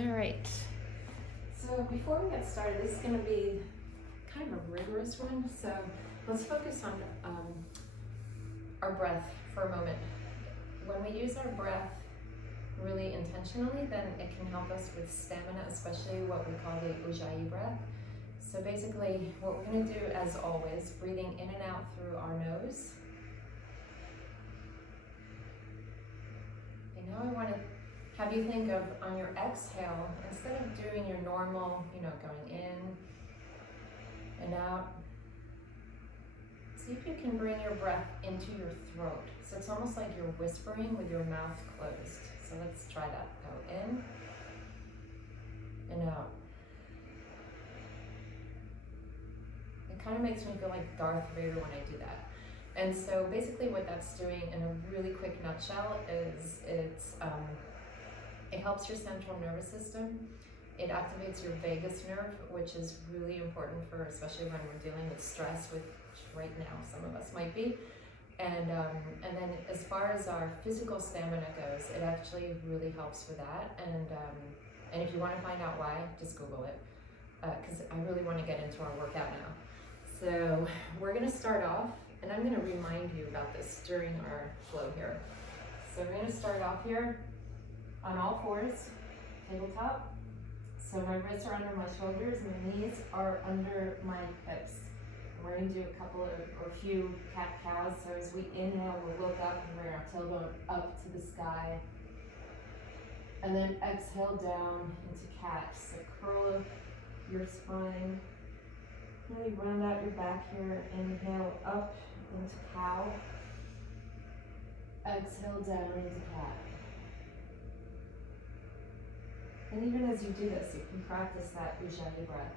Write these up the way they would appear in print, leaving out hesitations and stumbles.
All right. So before we get started, this is going to be kind of a rigorous one. So let's focus on our breath for a moment. When we use our breath really intentionally, then it can help us with stamina, especially what we call the ujjayi breath. So basically, what we're going to do, as always, breathing in and out through our nose. And now I want to have you think of, on your exhale, instead of doing your normal, going in and out, see if you can bring your breath into your throat. So it's almost like you're whispering with your mouth closed. So let's try that. Go in and out. It kind of makes me feel like Darth Vader when I do that. And so basically what that's doing in a really quick nutshell is it helps your central nervous system. It activates your vagus nerve, which is really important for, especially when we're dealing with stress, which right now some of us might be. And then as far as our physical stamina goes, it actually really helps with that. And if you want to find out why, just Google it, because I really want to get into our workout now. So we're going to start off, and I'm going to remind you about this during our flow here. So we're going to start off here on all fours, tabletop. So my wrists are under my shoulders, my knees are under my hips. We're going to do a few cat-cows. So as we inhale, we'll look up and bring our tailbone up to the sky. And then exhale down into cat. So curl up your spine. Really round out your back here. Inhale up into cow. Exhale down into cat. And even as you do this, you can practice that ujjayi breath.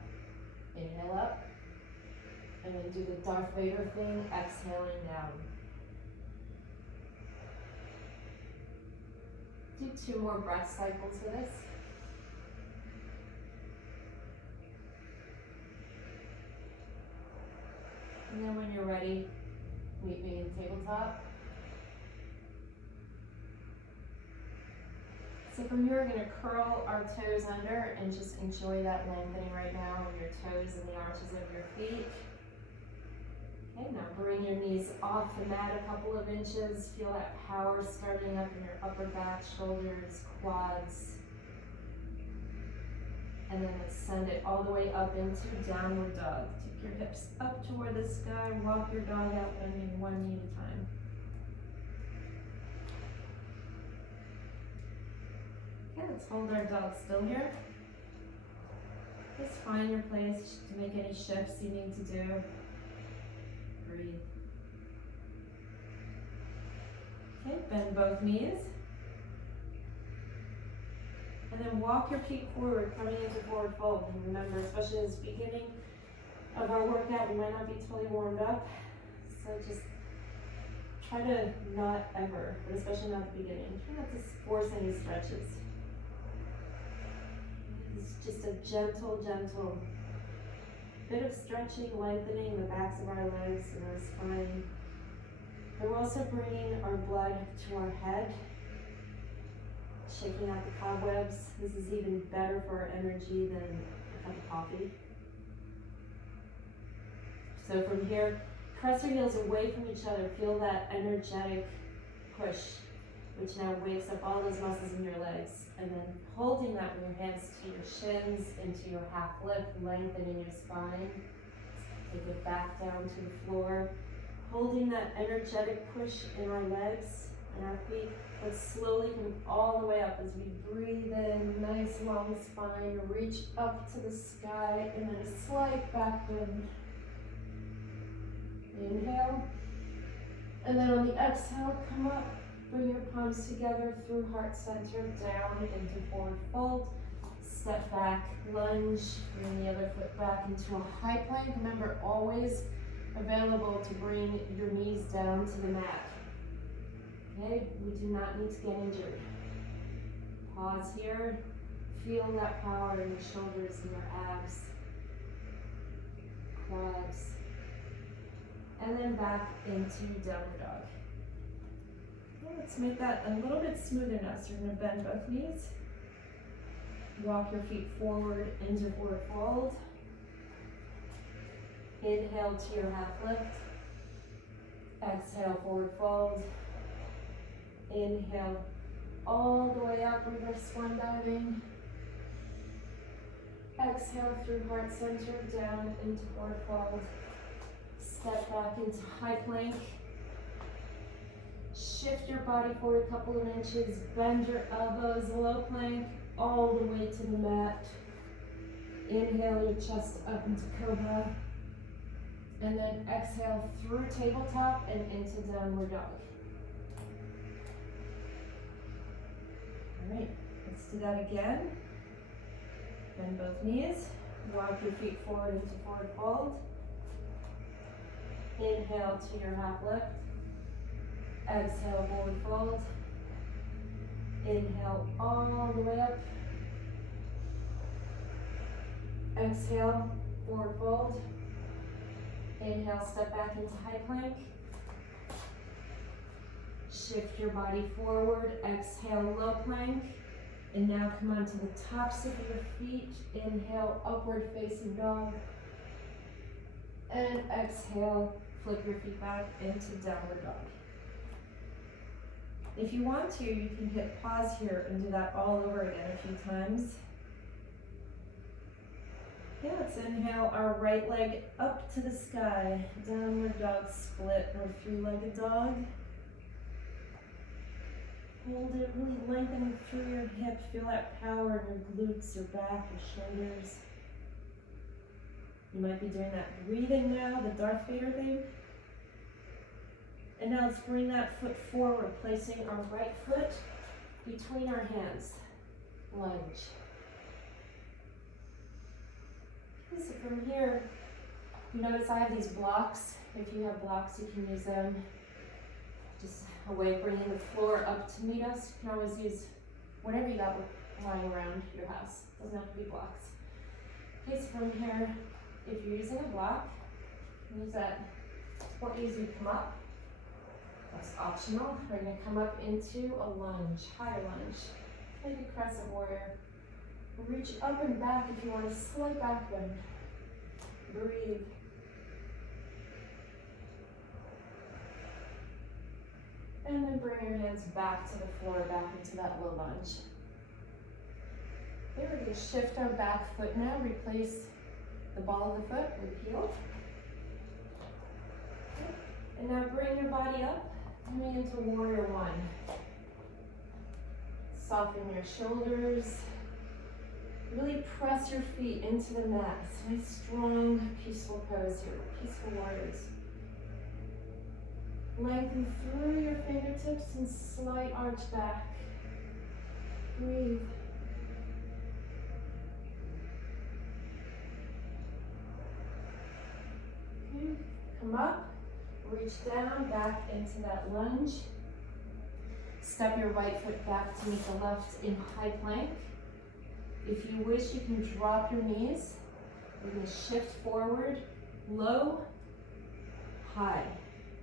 Inhale up. And then do the Darth Vader thing, exhaling down. Do 2 more breath cycles of this. And then when you're ready, meet me in tabletop. So from here, we're going to curl our toes under and just enjoy that lengthening right now of your toes and the arches of your feet. Okay, now bring your knees off the mat a couple of inches. Feel that power starting up in your upper back, shoulders, quads. And then send it all the way up into downward dog. Take your hips up toward the sky. Walk your dog out, bending one knee at a time. Okay, let's hold our dog still here. Just find your place to make any shifts you need to do. Breathe. Okay, bend both knees. And then walk your feet forward, coming into forward fold. And remember, especially in this beginning of our workout, we might not be totally warmed up. So just try to not ever, but especially not at the beginning, try not to force any stretches. It's just a gentle bit of stretching, lengthening the backs of our legs and our spine. And we're also bringing our blood to our head, shaking out the cobwebs. This is even better for our energy than a cup of coffee. So from here, press your heels away from each other. Feel that energetic push, which now wakes up all those muscles in your legs. And then holding that with your hands to your shins, into your half lip, lengthening your spine. Take it back down to the floor. Holding that energetic push in our legs and our feet. Let's slowly come all the way up as we breathe in. Nice long spine. Reach up to the sky and then a slight back bend. Inhale. And then on the exhale, come up. Bring your palms together through heart center, down into forward fold. Step back, lunge, bring the other foot back into a high plank. Remember, always available to bring your knees down to the mat. Okay, we do not need to get injured. Pause here. Feel that power in your shoulders and your abs, quads. And then back into downward dog. Let's make that a little bit smoother now. So you're going to bend both knees. Walk your feet forward into forward fold. Inhale to your half lift. Exhale, forward fold. Inhale all the way up, reverse swan diving. Exhale through heart center, down into forward fold. Step back into high plank. Shift your body forward a couple of inches. Bend your elbows, low plank, all the way to the mat. Inhale your chest up into cobra. And then exhale through tabletop and into downward dog. All right, let's do that again. Bend both knees. Walk your feet forward into forward fold. Inhale to your half lift. Exhale, forward fold. Inhale all the way up. Exhale, forward fold. Inhale, step back into high plank. Shift your body forward. Exhale, low plank. And now come onto the tops of your feet. Inhale, upward facing dog. And exhale, flip your feet back into downward dog. If you want to, you can hit pause here and do that all over again a few times. Yeah, let's inhale our right leg up to the sky. Downward dog split or three-legged dog. Hold it, really lengthen through your hip. Feel that power in your glutes, your back, your shoulders. You might be doing that breathing now, the Darth Vader thing. And now let's bring that foot forward, placing our right foot between our hands. Lunge. Okay, so from here, you notice I have these blocks. If you have blocks, you can use them. Just a way of bringing the floor up to meet us. You can always use whatever you got lying around your house. Doesn't have to be blocks. Okay, so from here, if you're using a block, use that. What you usually come up. That's optional. We're going to come up into a lunge, higher lunge, like a crescent warrior. Reach up and back if you want a slight back bend. Breathe. And then bring your hands back to the floor, back into that low lunge. Okay, we're going to shift our back foot now. Replace the ball of the foot with heel. Okay. And now bring your body up. Coming into warrior one. Soften your shoulders. Really press your feet into the mat. Nice, strong, peaceful pose here. Peaceful warriors. Lengthen through your fingertips and slight arch back. Breathe. Okay. Come up. Reach down, back into that lunge. Step your right foot back to meet the left in high plank. If you wish, you can drop your knees. We're going to shift forward, low, high,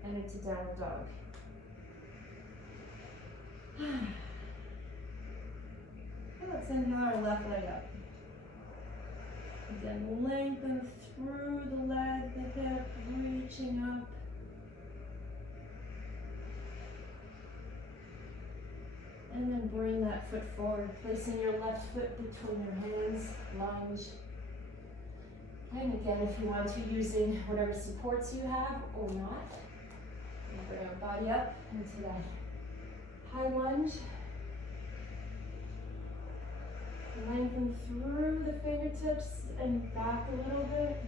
and into downward dog. Let's inhale our left leg up. Again, lengthen through the leg, the hip, reaching up. And then bring that foot forward, placing your left foot between your hands, lunge. And again, if you want to, using whatever supports you have or not. And bring our body up into that high lunge. Lengthen through the fingertips and back a little bit.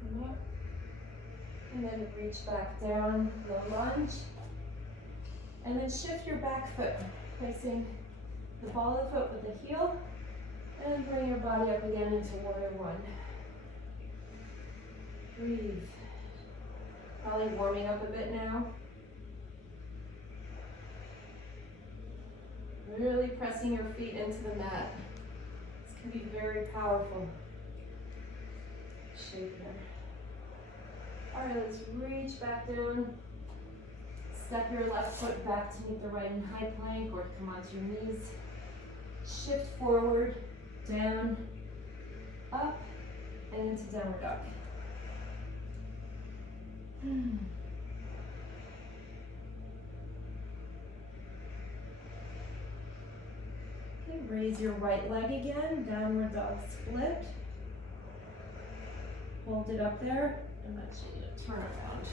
Come up. And then reach back down, low lunge. And then shift your back foot, placing the ball of the foot with the heel. And bring your body up again into warrior one. Breathe. Probably warming up a bit now. Really pressing your feet into the mat. This can be very powerful. Shape there. All right, let's reach back down. Step your left foot back to meet the right in high plank or come onto your knees. Shift forward, down, up, and into downward dog. Okay, raise your right leg again, downward dog split. Hold it up there, and let's turn around.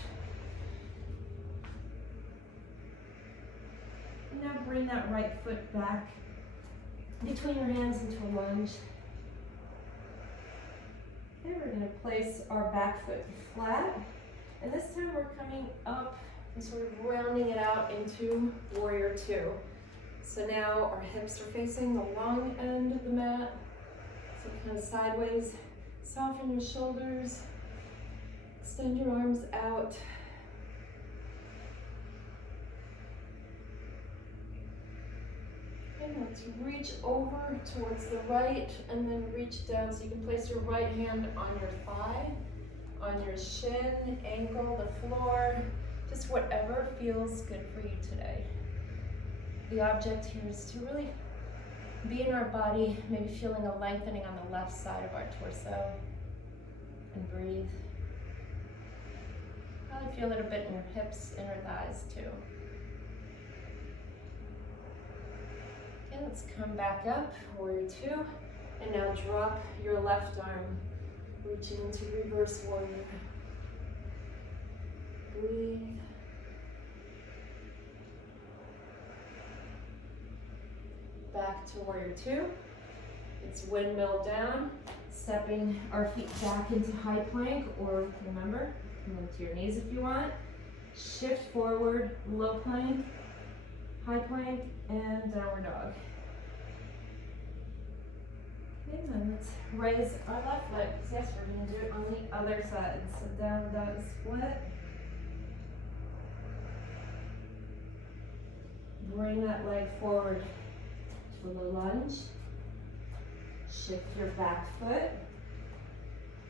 And now bring that right foot back between your hands into a lunge. Okay, we're going to place our back foot flat. And this time we're coming up and sort of rounding it out into warrior two. So now our hips are facing the long end of the mat. So kind of sideways. Soften your shoulders. Extend your arms out. And let's reach over towards the right and then reach down. So you can place your right hand on your thigh, on your shin, ankle, the floor, just whatever feels good for you today. The object here is to really be in our body, maybe feeling a lengthening on the left side of our torso, and breathe. Probably feel it a bit in your hips, inner thighs too. Okay, let's come back up, warrior two, and now drop your left arm, reaching into reverse warrior. Breathe. Back to warrior two. It's windmill down, stepping our feet back into high plank, or remember, come into your knees if you want. Shift forward, low plank, high plank, and downward dog. Okay, then let's raise our left leg. Yes, we're going to do it on the other side. So downward dog split. Bring that leg forward to a lunge. Shift your back foot.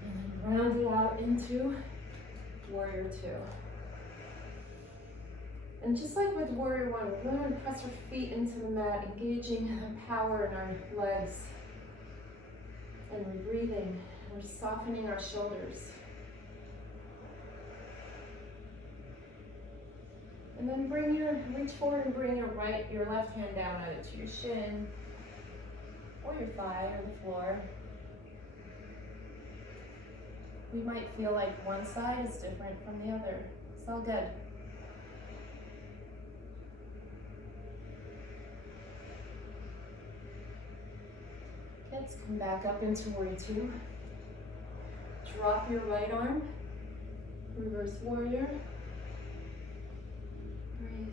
And then round it out into warrior two. And just like with warrior one, we're going to press our feet into the mat, engaging the power in our legs. And we're breathing. We're softening our shoulders. And then reach forward and bring your left hand down either to your shin or your thigh or the floor. We might feel like one side is different from the other. It's all good. Okay, let's come back up into warrior two. Drop your right arm, reverse warrior. Breathe.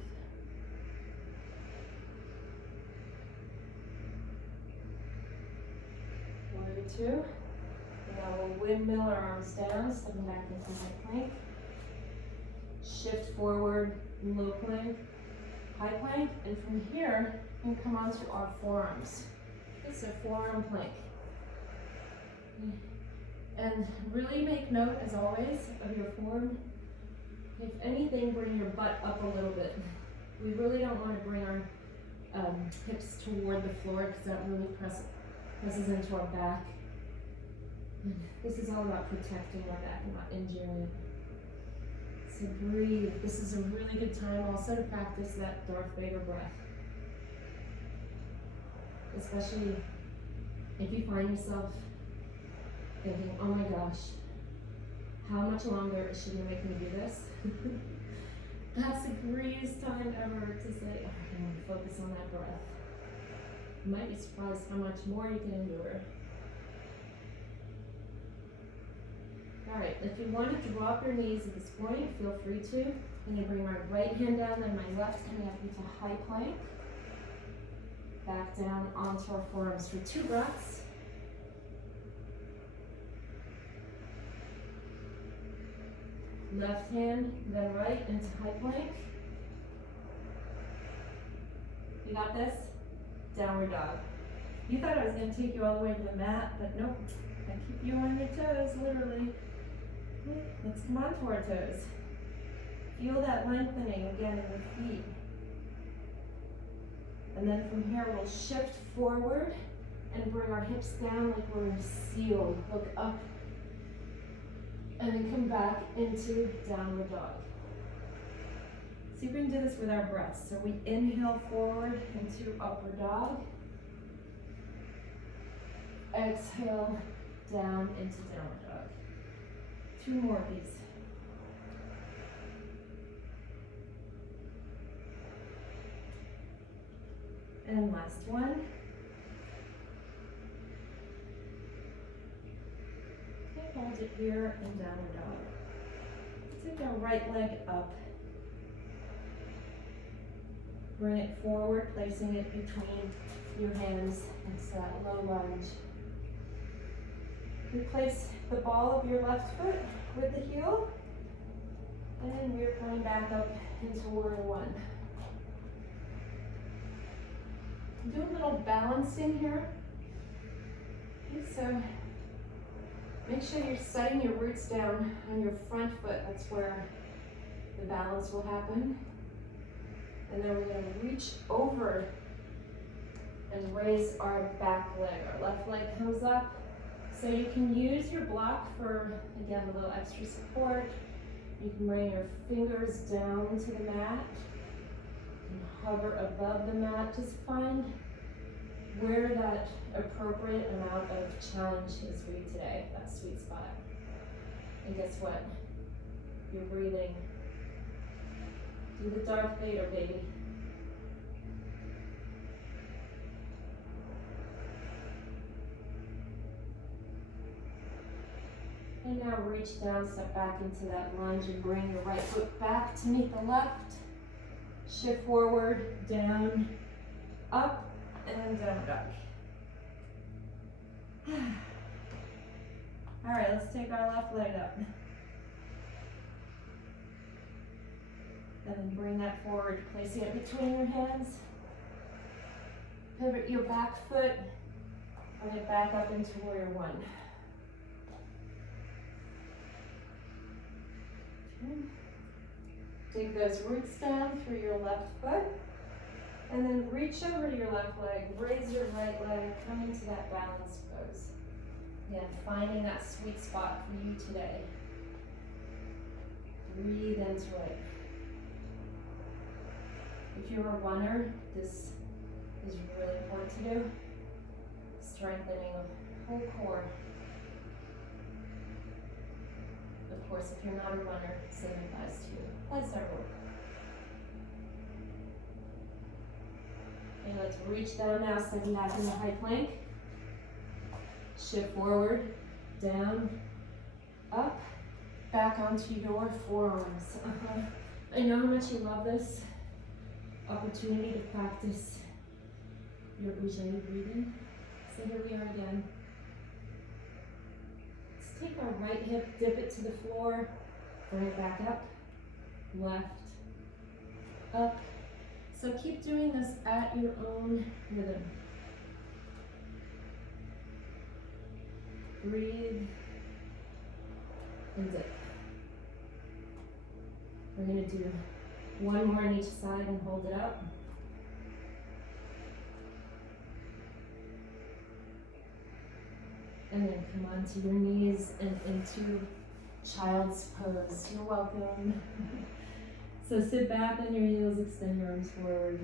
Warrior two. Now we'll windmill our arms down, stepping back into high plank. Shift forward, low plank, high plank, and from here, we can come onto our forearms. Okay, so forearm plank. And really make note, as always, of your form. If anything, bring your butt up a little bit. We really don't want to bring our hips toward the floor because that really presses into our back. This is all about protecting our back and not injuring it. So breathe. This is a really good time also to practice that Darth Vader breath. Especially if you find yourself thinking, oh my gosh, how much longer is she going to make me do this? That's the greatest time ever to say, oh, I'm going to focus on that breath. You might be surprised how much more you can endure. All right, if you want to drop your knees at this point, feel free to. I'm going to bring my right hand down and my left coming up into high plank. Back down onto our forearms for 2 breaths. Left hand, then right into high plank. You got this? Downward dog. You thought I was going to take you all the way to the mat, but nope. I keep you on your toes, literally. Let's come on to our toes. Feel that lengthening again in the feet. And then from here, we'll shift forward and bring our hips down like we're in a seal. Look up. And then come back into downward dog. So you can do this with our breaths. So we inhale forward into upward dog. Exhale down into downward dog. 2 more of these. And last one. Okay, hold it here in downward dog. Take our right leg up. Bring it forward, placing it between your hands into that low lunge. Replace the ball of your left foot with the heel. And we're coming back up into warrior one. Do a little balancing here. Okay, so make sure you're setting your roots down on your front foot. That's where the balance will happen. And then we're going to reach over and raise our back leg. Our left leg comes up. So you can use your block for, again, a little extra support. You can bring your fingers down to the mat and hover above the mat. Just find where that appropriate amount of challenge is for you today, that sweet spot. And guess what? You're breathing. Do the Darth Vader, baby. And now reach down, step back into that lunge and bring your right foot back to meet the left. Shift forward, down, up, and down dog. All right, let's take our left leg up. And then bring that forward, placing it between your hands. Pivot your back foot, bring it back up into warrior one. Okay. Take those roots down through your left foot, and then reach over to your left leg, raise your right leg, come into that balance pose. Again, finding that sweet spot for you today. Breathe into it. If you're a runner, this is really important to do. Strengthening the whole core. Of course, if you're not a runner, same applies to you. Let's start work. Okay, let's reach down now, stepping back in the high plank. Shift forward, down, up, back onto your forearms. I know how much you love this opportunity to practice your ujjayi breathing. So here we are again. Let's take our right hip, dip it to the floor, bring it back up, left, up. So keep doing this at your own rhythm. Breathe and dip. We're going to do one more on each side and hold it up. And then come onto your knees and into child's pose. You're welcome. So sit back on your heels, extend your arms forward.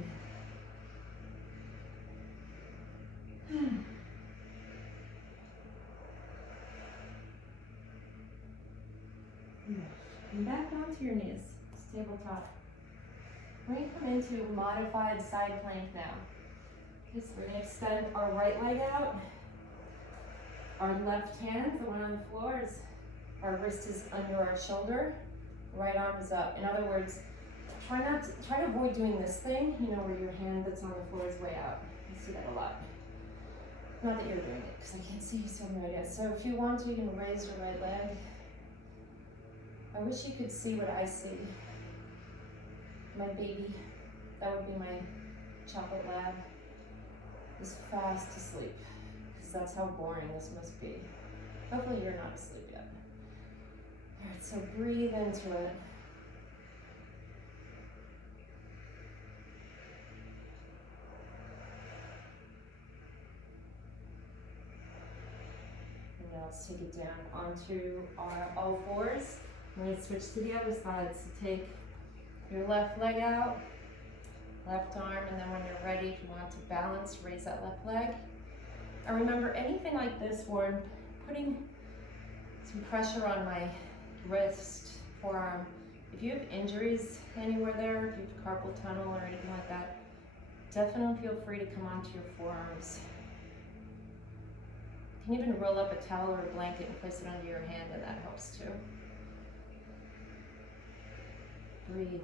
Come back onto your knees, tabletop. We're going to come into a modified side plank now. Okay, so we're going to extend our right leg out. Our left hand, the one on the floor, is our wrist is under our shoulder. Right arm is up. In other words, try to avoid doing this thing, where your hand that's on the floor is way out. I see that a lot. Not that you're doing it, because I can't see you, so I'm right at. So if you want to, you can raise your right leg. I wish you could see what I see. My baby, that would be my chocolate lab, is fast asleep. Because that's how boring this must be. Hopefully you're not asleep yet. All right, so breathe into it. now let's take it down onto all fours. We're going to switch to the other side. So take your left leg out, left arm, and then when you're ready, if you want to balance, raise that left leg. And remember, anything like this where I'm putting some pressure on my wrist, forearm, if you have injuries anywhere there, if you have carpal tunnel or anything like that, definitely feel free to come onto your forearms. You can even roll up a towel or a blanket and place it under your hand, and that helps too. Breathe.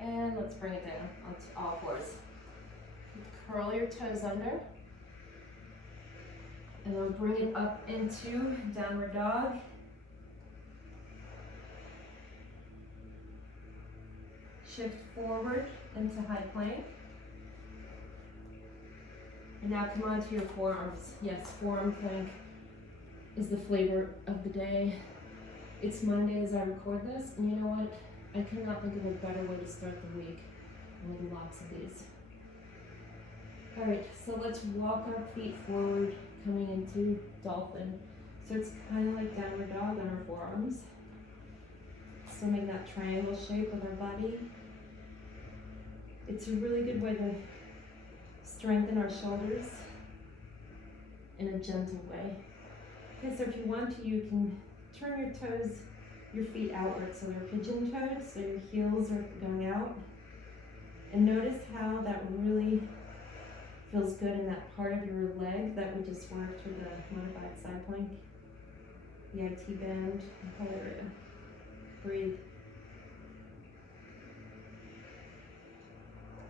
And let's bring it down onto all fours. Curl your toes under. And then bring it up into downward dog. Shift forward into high plank. And now come onto your forearms. Yes, forearm plank is the flavor of the day. It's Monday as I record this, and you know what? I could not think of a better way to start the week with lots of these. All right, so let's walk our feet forward, coming into dolphin. So it's kind of like downward dog on our forearms. Still make that triangle shape with our body. It's a really good way to strengthen our shoulders in a gentle way. Okay, so if you want to, you can turn your toes, your feet outward, so they're pigeon toes, so your heels are going out. And notice how that really feels good in that part of your leg that we just worked with the modified side plank. The IT band, the whole area. Breathe.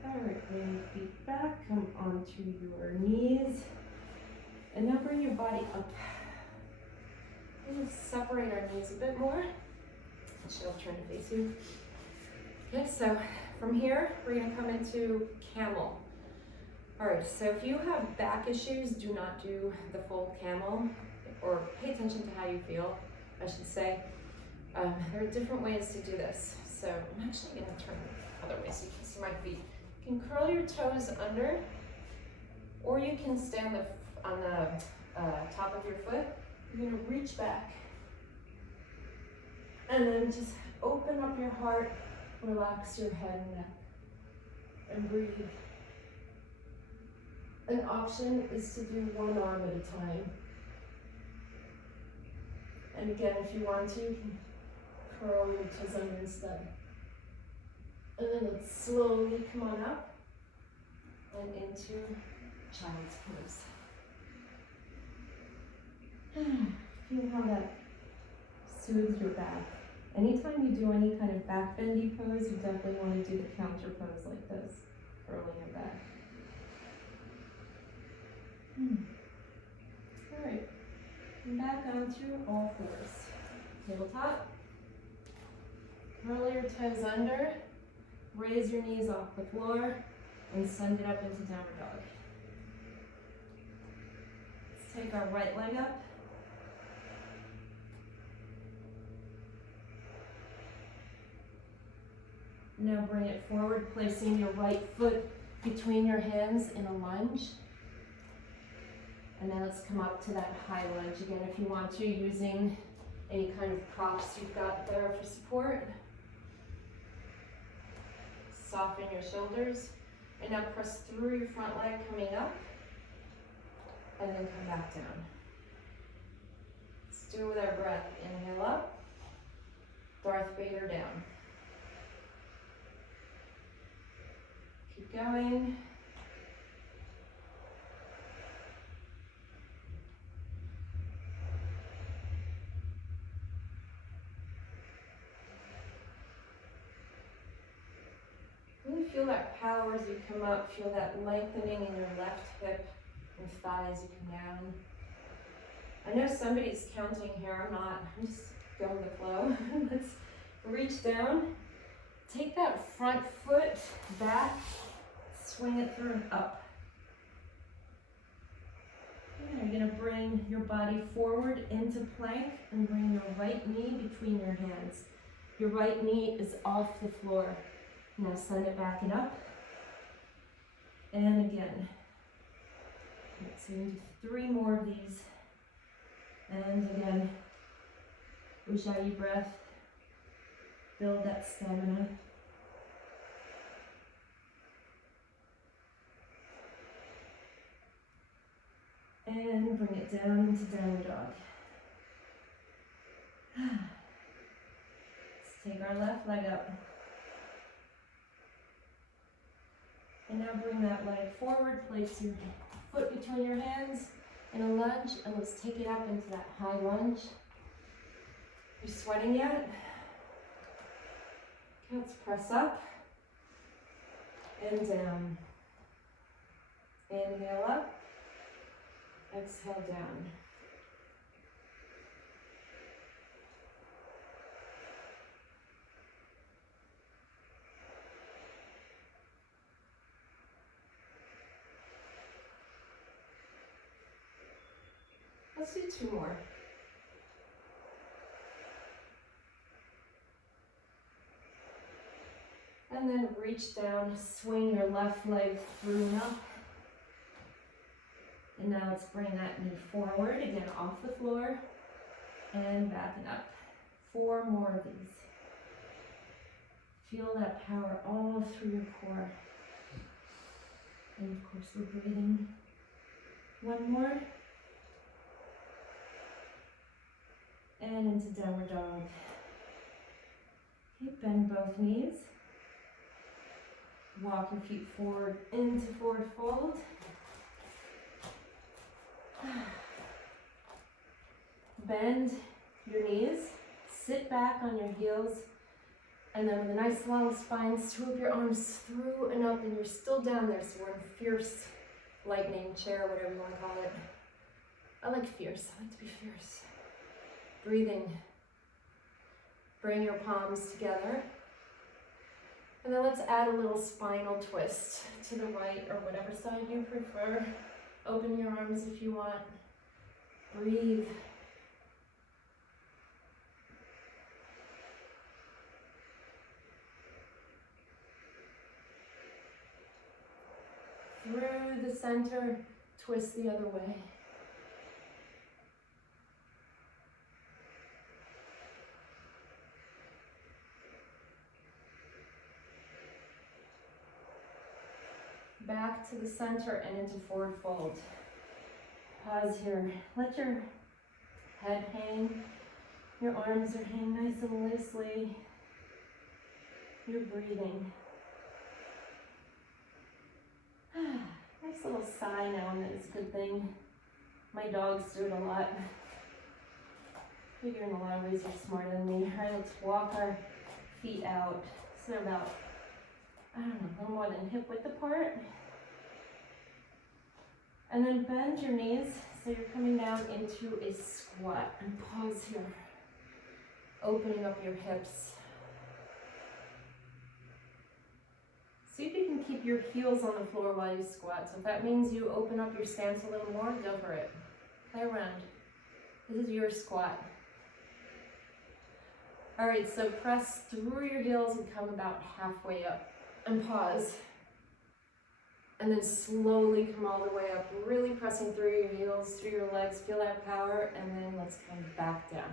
Alright, bring your feet back, come onto your knees, and now bring your body up. We'll just separate our knees a bit more. She'll turn to face you. Okay, so from here, we're gonna come into camel. All right, so if you have back issues, do not do the full camel, or pay attention to how you feel, I should say. There are different ways to do this. So I'm actually gonna turn the other way so you can see my feet. You can curl your toes under, or you can stand on the top of your foot. You're gonna reach back. And then just open up your heart, relax your head and neck, and breathe. An option is to do one arm at a time. And again, if you want to, you can curl your toes under instead. And then let's slowly come on up and into child's pose. Feel how that soothes your back. Anytime you do any kind of back bendy pose, you definitely want to do the counter pose like this, curling your back. All right, and back onto all fours. Tabletop. Curl your toes under, raise your knees off the floor, and send it up into downward dog. Let's take our right leg up. Now bring it forward, placing your right foot between your hands in a lunge. And then let's come up to that high lunge again if you want to, using any kind of props you've got there for support. Soften your shoulders. And now press through your front leg coming up. And then come back down. Let's do it with our breath. Inhale up. Darth Vader down. Keep going. Really feel that power as you come up. Feel that lengthening in your left hip and thigh as you come down. I know somebody's counting here. I'm not. I'm just going with the flow. Let's reach down. Take that front foot back. Swing it through and up. And you're going to bring your body forward into plank and bring your right knee between your hands. Your right knee is off the floor. Now send it back and up. And again. So you do 3 more of these. And again, ujjayi breath. Build that stamina. And bring it down into downward dog. Let's take our left leg up. And now bring that leg forward, place your foot between your hands in a lunge, and let's take it up into that high lunge. You sweating yet? Okay, let's press up and down. Inhale up, exhale down. Let's do 2 more. And then reach down, swing your left leg through and up. And now let's bring that knee forward, again off the floor, and back and up. 4 more of these. Feel that power all through your core. And of course we're breathing. 1 more. And into downward dog. Okay, bend both knees. Walk your feet forward into forward fold. Bend your knees, sit back on your heels, and then with a nice long spine, swoop your arms through and up, and you're still down there, so we're in fierce lightning chair, whatever you want to call it. I like fierce, I like to be fierce. Breathing. Bring your palms together. And then let's add a little spinal twist to the right or whatever side you prefer. Open your arms if you want. Breathe. Through the center, twist the other way. Back to the center and into forward fold. Pause here. Let your head hang. Your arms are hanging nice and loosely. You're breathing. Nice little sigh now and then is a good thing. My dogs do it a lot. Figure in a lot of ways you're smarter than me. All right, let's walk our feet out. So they're about, I don't know, a little more than hip width apart. And then bend your knees so you're coming down into a squat. And pause here. Opening up your hips. See if you can keep your heels on the floor while you squat. So if that means you open up your stance a little more, go for it. Play around. This is your squat. All right, so press through your heels and come about halfway up. And pause. And then slowly come all the way up, really pressing through your heels, through your legs, feel that power, and then let's come back down.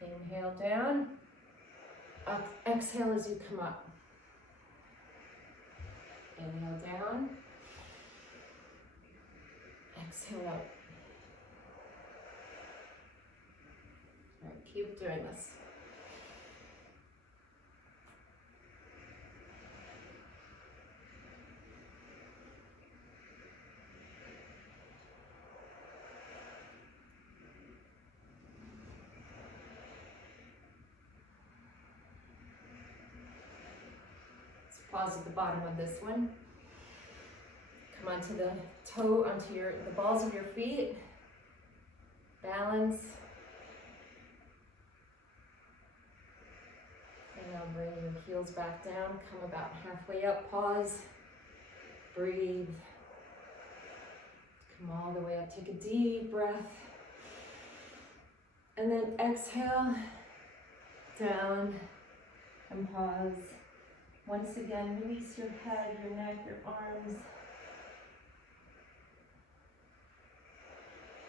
Inhale down. Exhale as you come up. Inhale down. Exhale out. All right, keep doing this. Pause at the bottom of this one. Come onto the toe, onto the balls of your feet. Balance. And now bring your heels back down. Come about halfway up. Pause. Breathe. Come all the way up. Take a deep breath. And then exhale. Down. And pause. Once again, release your head, your neck, your arms.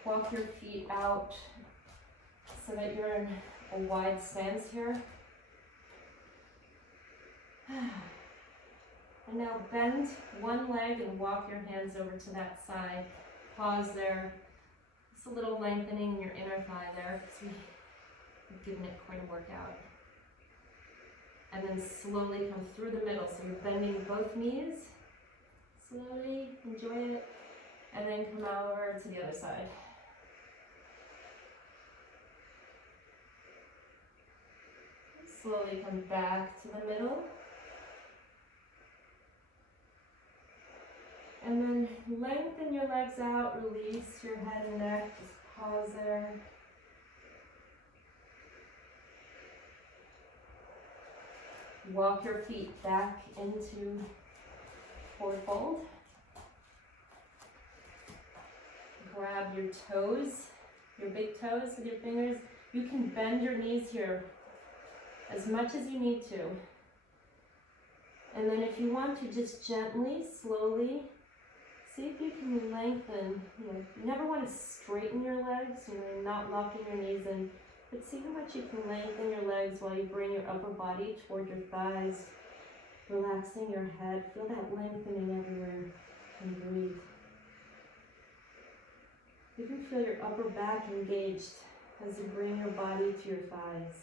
Walk your feet out so that you're in a wide stance here. And now bend one leg and walk your hands over to that side. Pause there. Just a little lengthening in your inner thigh there because we've given it quite a workout. And then slowly come through the middle. So you're bending both knees. Slowly, enjoy it. And then come over to the other side. Slowly come back to the middle. And then lengthen your legs out, release your head and neck, just pause there. Walk your feet back into forward fold. Grab your toes, your big toes with your fingers. You can bend your knees here as much as you need to. And then if you want to, just gently, slowly, see if you can lengthen. You never want to straighten your legs, you're not locking your knees in, but see how much you can lengthen your legs while you bring your upper body toward your thighs, relaxing your head. Feel that lengthening everywhere, and breathe. You can feel your upper back engaged as you bring your body to your thighs.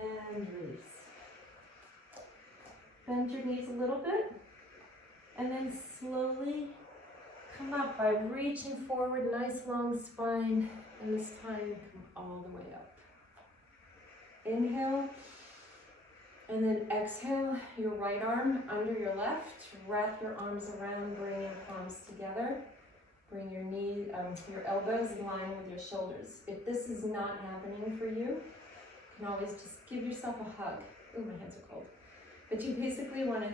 And release. Bend your knees a little bit, and then slowly come up by reaching forward, nice long spine, and this time come all the way up. Inhale, and then exhale, your right arm under your left, wrap your arms around, bring your palms together, bring your your elbows in line with your shoulders. If this is not happening for you, you can always just give yourself a hug. Ooh, my hands are cold. But you basically want to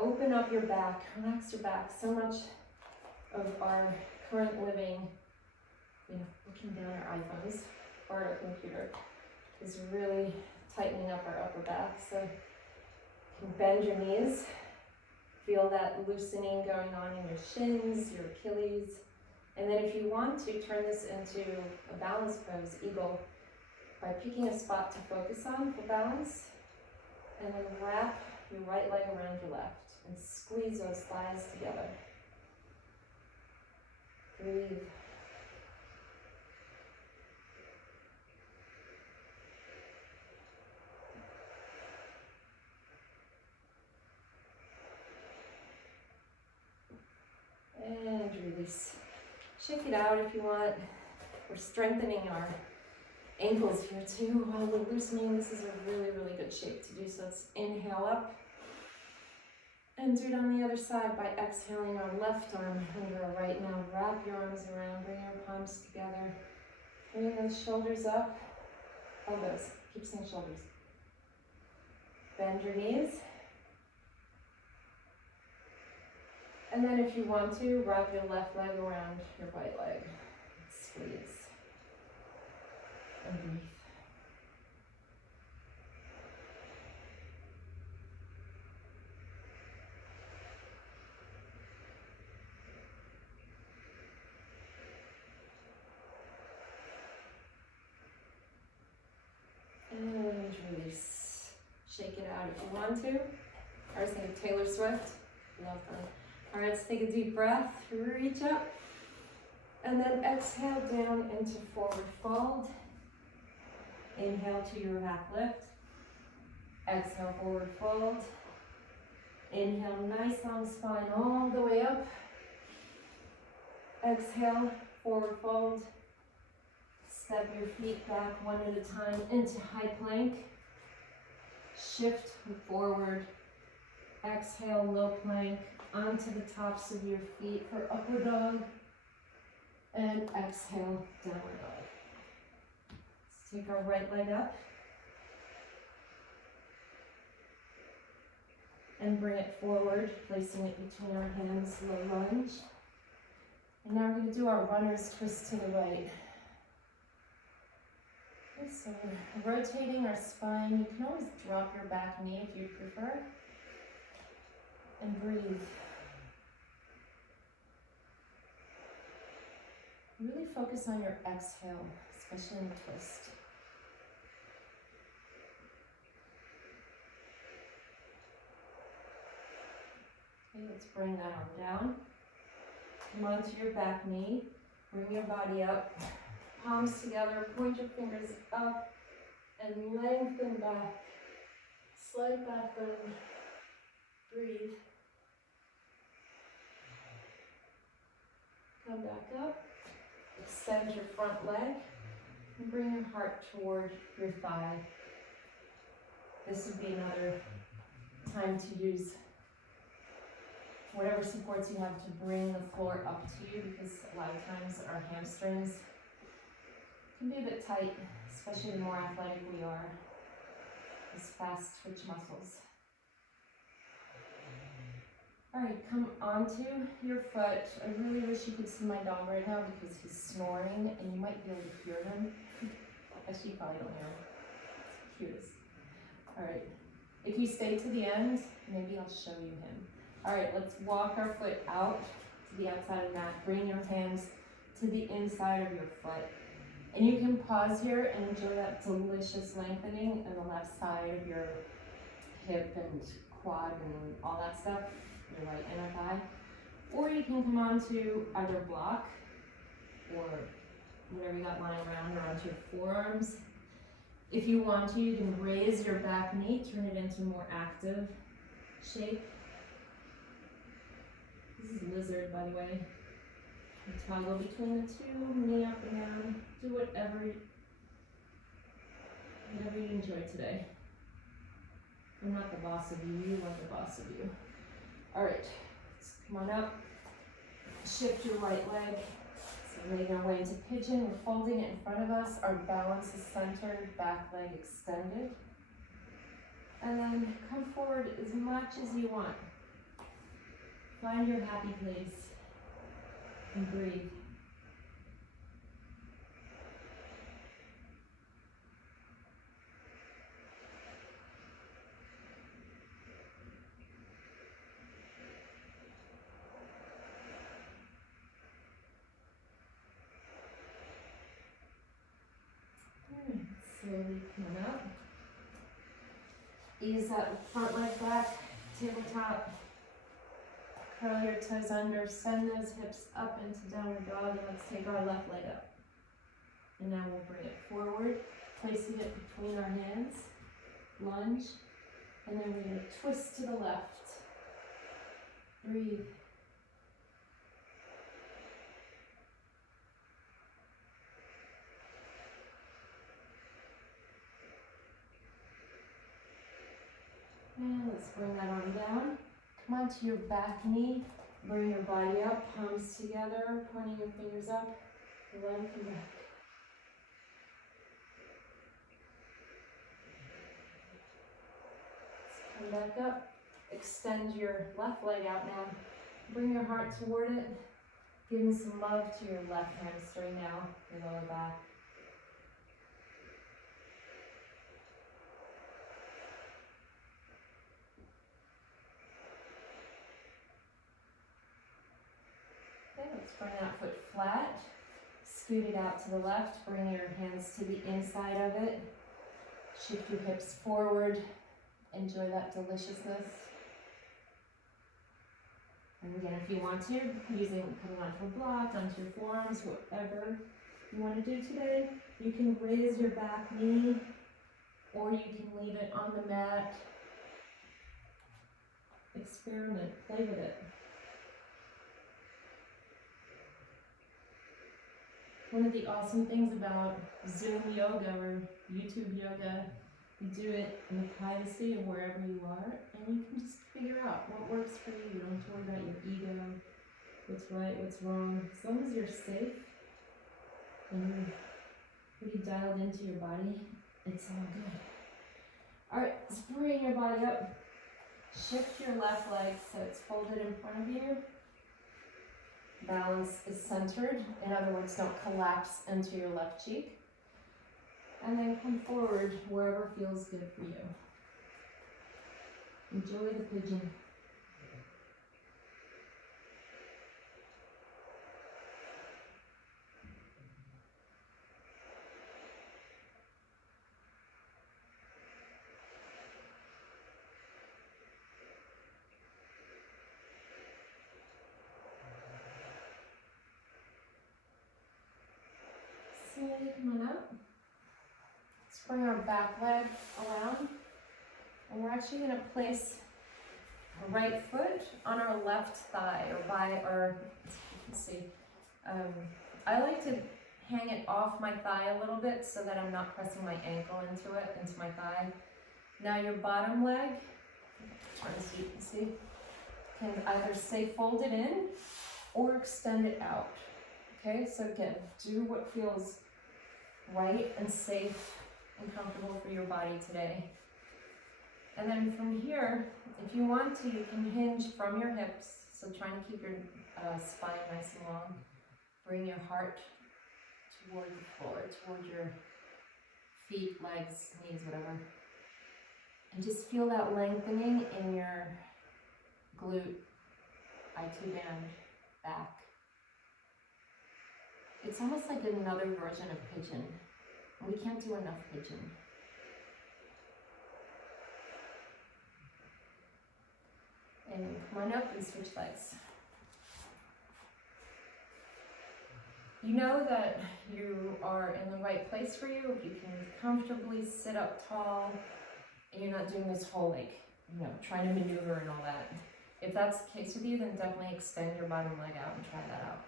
open up your back, relax your back. So much of our current living, looking down our iPhones or our computer, is really tightening up our upper back. So you can bend your knees, feel that loosening going on in your shins, your Achilles. And then if you want to, turn this into a balance pose, eagle, by picking a spot to focus on for balance. And then wrap your right leg around your left and squeeze those thighs together. Breathe. And release. Shake it out if you want. We're strengthening our ankles here too while we're loosening. This is a really, really good shape to do. So let's inhale up and do it on the other side by exhaling our left arm under our right. Now wrap your arms around, bring your palms together, bring those shoulders up, elbows, keep saying shoulders. Bend your knees. And then if you want to, wrap your left leg around your right leg. Squeeze. And breathe. And release. Shake it out if you want to. I was thinking Taylor Swift. Love her. All right, let's take a deep breath. Reach up. And then exhale down into forward fold. Inhale to your half lift. Exhale, forward fold. Inhale, nice long spine all the way up. Exhale, forward fold. Step your feet back one at a time into high plank. Shift forward. Exhale, low plank onto the tops of your feet for upward dog. And exhale, downward dog. Let's take our right leg up. And bring it forward, placing it between our hands, low lunge. And now we're going to do our runner's twist to the right. Okay, so we're rotating our spine. You can always drop your back knee if you prefer. And breathe. Really focus on your exhale, especially in the twist. Okay, let's bring that arm down. Come onto your back knee. Bring your body up. Palms together, point your fingers up, and lengthen back. Slight back bend. Breathe. Come back up. Extend your front leg and bring your heart toward your thigh. This would be another time to use whatever supports you have to bring the floor up to you, because a lot of times our hamstrings can be a bit tight, especially the more athletic we are. These fast twitch muscles. Alright, come onto your foot. I really wish you could see my dog right now because he's snoring and you might be able to hear him. Actually, you probably don't hear him. It's the cutest. Alright, if you stay to the end, maybe I'll show you him. Alright, let's walk our foot out to the outside of the mat. Bring your hands to the inside of your foot. And you can pause here and enjoy that delicious lengthening of the left side of your hip and quad and all that stuff, your right inner thigh. Or you can come onto either block or whatever you got lying around, or onto your forearms. If you want to, you can raise your back knee, turn it into a more active shape. This is lizard, by the way. You toggle between the two, knee up and down. Do whatever you enjoy today. I'm not the boss of you, you are the boss of you. Alright, let's come on up. Shift your right leg. So making our way into pigeon. We're folding it in front of us. Our balance is centered, back leg extended. And then come forward as much as you want. Find your happy place and breathe. Slowly come up. Ease that front leg back, tabletop. Curl your toes under, send those hips up into downward dog, and let's take our left leg up. And now we'll bring it forward, placing it between our hands, lunge, and then we're going to twist to the left. Breathe. And let's bring that arm down. Come onto your back knee, bring your body up, palms together, pointing your fingers up, lengthen back. Let's come back up, extend your left leg out now, bring your heart toward it, giving some love to your left hamstring now, your lower back. Okay, let's bring that foot flat, scoot it out to the left, bring your hands to the inside of it, shift your hips forward, enjoy that deliciousness. And again, if you want to, coming onto a block, onto your forearms, whatever you want to do today, you can raise your back knee, or you can leave it on the mat. Experiment, play with it. One of the awesome things about Zoom yoga or YouTube yoga, you do it in the privacy of wherever you are, and you can just figure out what works for you. You don't have to worry about your ego, what's right, what's wrong. As long as you're safe and you're pretty dialed into your body, it's all good. Alright, let's bring your body up. Shift your left leg so it's folded in front of you. Balance is centered. In other words, don't collapse into your left cheek. And then come forward wherever feels good for you. Enjoy the pigeon. Slowly come on up. Let's bring our back leg around. And we're actually going to place our right foot on our left thigh, or by our, let's see, I like to hang it off my thigh a little bit so that I'm not pressing my ankle into my thigh. Now your bottom leg, trying to see, you can see, can either stay folded in or extend it out. Okay, so again, do what feels right and safe and comfortable for your body today. And then from here, if you want to, you can hinge from your hips. So trying to keep your spine nice and long. Bring your heart toward the floor, toward your feet, legs, knees, whatever. And just feel that lengthening in your glute, IT band, back. It's almost like another version of pigeon. We can't do enough pigeon. And come on up and switch legs. You know that you are in the right place for you if you can comfortably sit up tall and you're not doing this whole trying to maneuver and all that. If that's the case with you, then definitely extend your bottom leg out and try that out.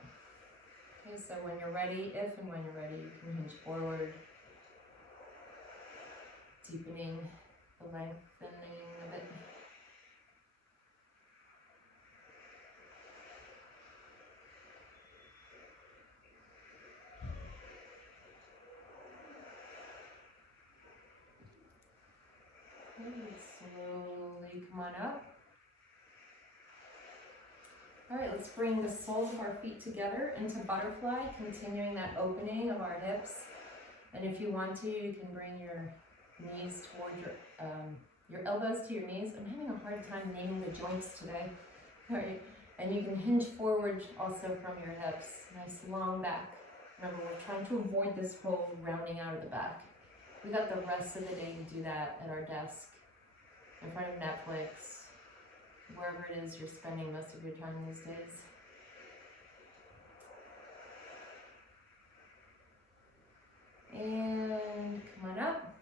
Okay, so when you're ready, if and when you're ready, you can hinge forward, deepening the lengthening of it. Slowly come on up. All right, let's bring the soles of our feet together into butterfly, continuing that opening of our hips. And if you want to, you can bring your knees toward your elbows to your knees. I'm having a hard time naming the joints today. All right, and you can hinge forward also from your hips. Nice long back. Remember, we're trying to avoid this whole rounding out of the back. We got the rest of the day to do that at our desk, in front of Netflix, wherever it is you're spending most of your time these days. And come on up.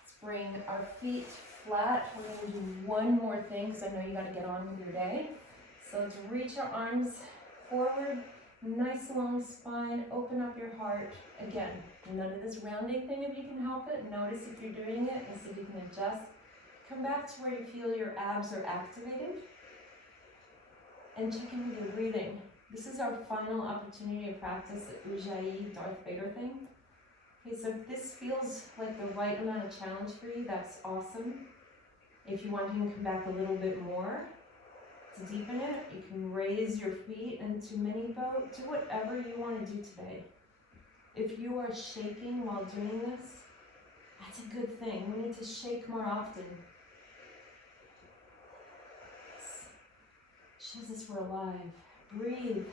Let's bring our feet flat. We're going to do one more thing because I know you got to get on with your day. So let's reach our arms forward. Nice long spine, open up your heart. Again, none of this rounding thing if you can help it. Notice if you're doing it and see if you can adjust. Come back to where you feel your abs are activated. And check in with your breathing. This is our final opportunity to practice the ujjayi, Darth Vader thing. Okay, so if this feels like the right amount of challenge for you, that's awesome. If you want, you can come back a little bit more. To deepen it, you can raise your feet into mini bow. Do whatever you want to do today. If you are shaking while doing this, that's a good thing. We need to shake more often. Shows us we're alive. Breathe.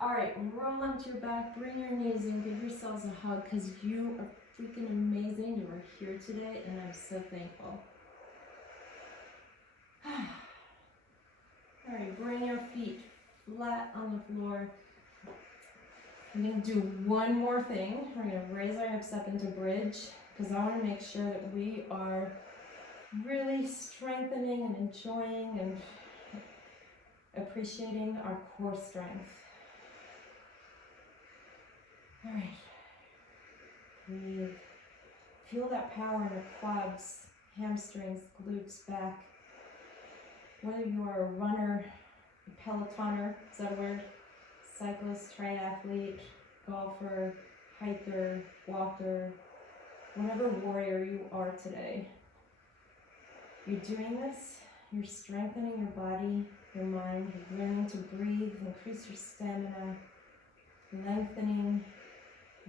All right, roll onto your back, bring your knees in, give yourselves a hug because you are freaking amazing. You are here today, and I'm so thankful. All right, bring your feet flat on the floor. We're going to do one more thing. We're going to raise our hips up into bridge because I want to make sure that we are really strengthening and enjoying and appreciating our core strength. All right. Breathe. Feel that power in your quads, hamstrings, glutes, back. Whether you are a runner, a pelotoner, is that a word? Cyclist, triathlete, golfer, hiker, walker, whatever warrior you are today. You're doing this, you're strengthening your body, your mind, you're learning to breathe, increase your stamina, lengthening,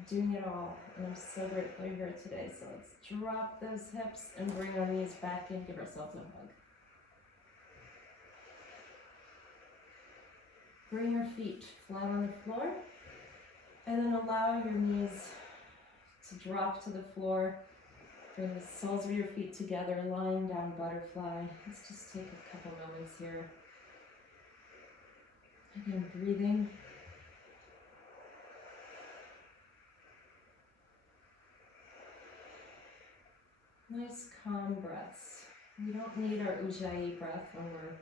doing it all. And I'm so grateful you're here today. So let's drop those hips and bring our knees back in. Give ourselves a hug. Bring your feet flat on the floor. And then allow your knees to drop to the floor. Bring the soles of your feet together, lying down butterfly. Let's just take a couple moments here. Again, breathing. Nice calm breaths. We don't need our ujjayi breath when we're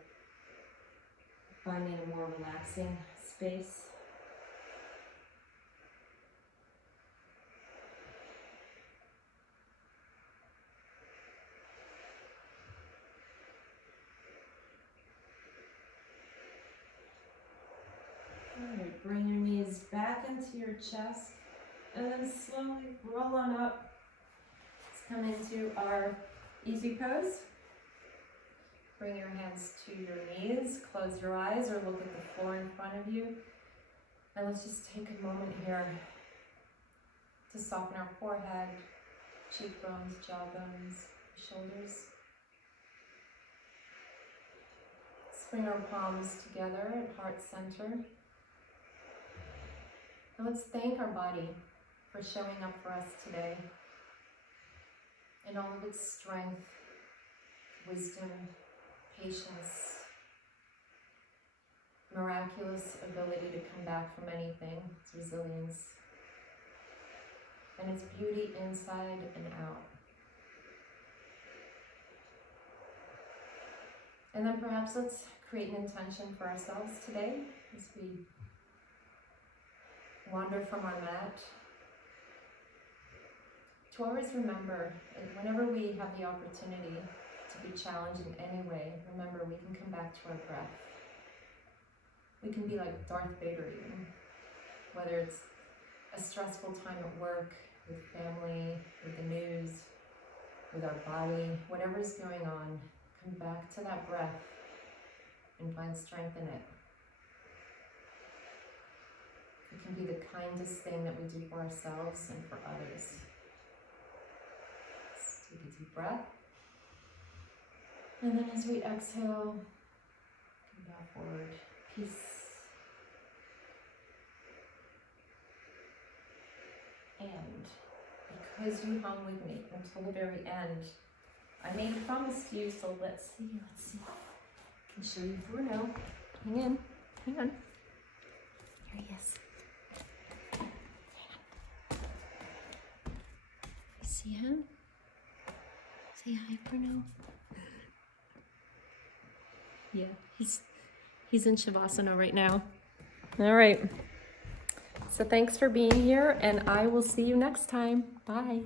finding a more relaxing space. Alright, bring your knees back into your chest and then slowly roll on up. Let's come into our easy pose. Bring your hands to your knees, close your eyes or look at the floor in front of you. And let's just take a moment here to soften our forehead, cheekbones, jawbones, shoulders. Let's bring our palms together at heart center. And let's thank our body for showing up for us today in all of its strength, wisdom, patience, miraculous ability to come back from anything, its resilience, and its beauty inside and out. And then perhaps let's create an intention for ourselves today as we wander from our mat, to always remember, and whenever we have the opportunity to be challenged in any way, remember we can come back to our breath. We can be like Darth Vader even, whether it's a stressful time at work, with family, with the news, with our body, whatever's going on, come back to that breath and find strength in it. It can be the kindest thing that we do for ourselves and for others. Let's take a deep breath. And then as we exhale, come back forward. Peace. And because you hung with me until the very end, I made a promise to you, so let's see. I can show you Bruno. Hang on. Here he is. See him? Say hi, Bruno. Yeah, he's in Shavasana right now. All right. So thanks for being here, and I will see you next time. Bye.